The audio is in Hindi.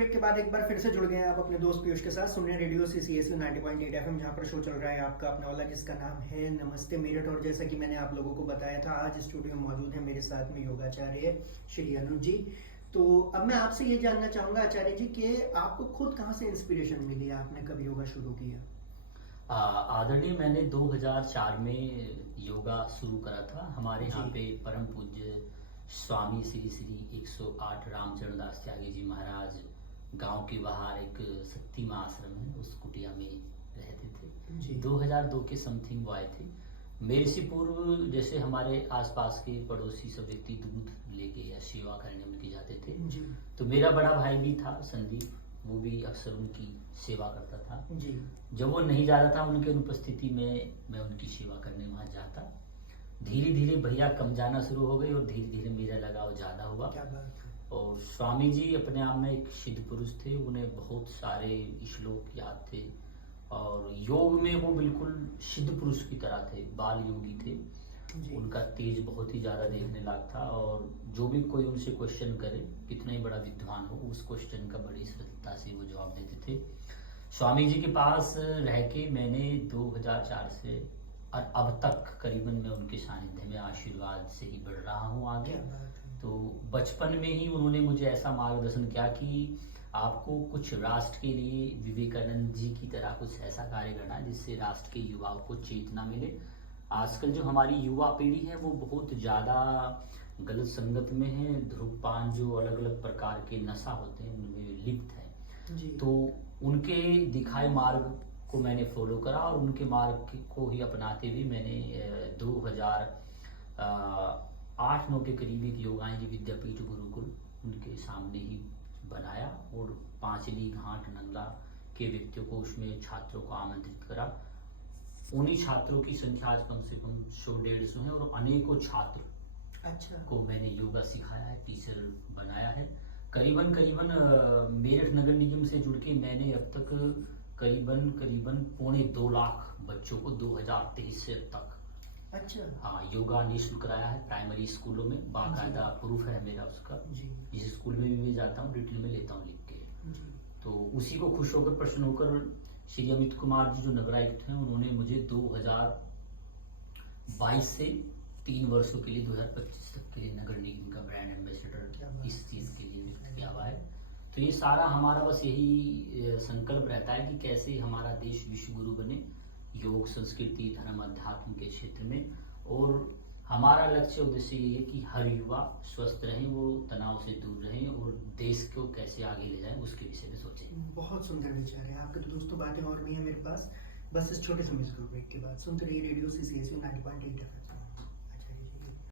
ब्रेक के बाद एक बार फिर से जुड़ गए हैं आप अपने दोस्त पीयूष के साथ। सुन रहे हैं रेडियो CCSU 90.8 FM, जहां पर शो चल रहा है आपका अपना वाला, जिसका नाम है नमस्ते मेरठ। और जैसा कि मैंने आप लोगों को बताया था, आज स्टूडियो में मौजूद है मेरे साथ में योगाचार्य श्री अनुज जी। तो अब मैं आपसे ये जानना चाहूंगा आचार्य जी कि आपको खुद कहाँ से इंस्पिरेशन मिली, आपने कब योगा शुरू किया? आदरणीय, मैंने 2004 में योगा शुरू करा था। हमारे यहाँ जी। पे परम पूज्य स्वामी श्री श्री 108 रामचरण दास त्यागी जी महाराज गांव के बाहर एक सत्तीमा आश्रम है, उस कुटिया में रहते जी। थे। 2002 के समथिंग वो आए थे। मेरे से पूर्व जैसे हमारे आसपास के पड़ोसी सब व्यक्ति दूध लेके या सेवा करने उनके जाते थे, जी। तो मेरा बड़ा भाई भी था संदीप, वो भी अक्सर उनकी सेवा करता था। जी। जब वो नहीं जा रहा था उनके अनुपस्थिति में मैं उनकी सेवा करने वहां जाता। धीरे धीरे भैया कम जाना शुरू हो गए और धीरे धीरे मेरा लगाव ज्यादा हुआ। क्या बात है। और स्वामी जी अपने आप में एक सिद्ध पुरुष थे, उन्हें बहुत सारे श्लोक याद थे और योग में वो बिल्कुल सिद्ध पुरुष की तरह थे, बाल योगी थे। जी। उनका तेज बहुत ही ज्यादा देखने लायक था और जो भी कोई उनसे क्वेश्चन करे, कितना ही बड़ा विद्वान हो, उस क्वेश्चन का बड़ी श्रद्धता से वो जवाब देते थे। स्वामी जी के पास रह के मैंने 2004 से और अब तक करीबन मैं उनके सानिध्य में आशीर्वाद से ही बढ़ रहा हूँ आगे। क्या बात है। तो बचपन में ही उन्होंने मुझे ऐसा मार्गदर्शन किया कि आपको कुछ राष्ट्र के लिए विवेकानंद जी की तरह कुछ ऐसा कार्य करना है जिससे राष्ट्र के युवाओं को चेतना मिले। आजकल जो हमारी युवा पीढ़ी है वो बहुत ज्यादा गलत संगत में है, धूम्रपान जो अलग अलग प्रकार के नशा होते हैं उनमें लिप्त है। जी। तो उनके दिखाए मार्ग को मैंने फॉलो करा और उनके मार्ग को ही अपनाते हुए मैंने 2008-9 के करीब एक योगाएं जी विद्यापीठ गुरुकुल उनके सामने ही बनाया और पांचली घाट नंदा के व्यक्तियों को उसमें छात्रों को आमंत्रित करा। उन्हीं छात्रों की संख्या आज कम से कम 100-150 है और अनेकों छात्र अच्छा। को मैंने योगा सिखाया है, टीचर बनाया है। करीबन मेरठ नगर निगम से जुड़ के मैंने अब तक करीबन 2.25 लाख बच्चों को 2023 से अब तक अच्छा। योगा निःशुल्क कराया है। प्राइमरी स्कूलों में बाकायदा प्रूफ है मेरा उसका। जी। जिस स्कूल में भी मैं जाता हूँ डिटेल में लेता हूँ लिख के। जी। तो उसी को खुश होकर प्रसन्न होकर श्री अमित कुमार जी जो नगरायुक्त हैं उन्होंने मुझे 2022 से 3 वर्षों के लिए 2025 तक के लिए नगर निगम का ब्रांड एम्बेसडर इस चीज के लिए नियुक्त किया हुआ है। तो ये सारा हमारा बस यही संकल्प रहता है कि कैसे हमारा देश विश्व गुरु बने योग, संस्कृति, धर्म, अध्यात्म के क्षेत्र में। और हमारा लक्ष्य उद्देश्य ये है कि हर युवा स्वस्थ रहे, वो तनाव से दूर रहे और देश को कैसे आगे ले जाए उसके विषय में सोचें। बहुत सुंदर विचार है आपके। तो दोस्तों बातें और भी हैं मेरे पास, बस इस छोटे से म्यूजिकल ब्रेक के बाद सुनते रहिए रेडियो CCSU 90.8 FM।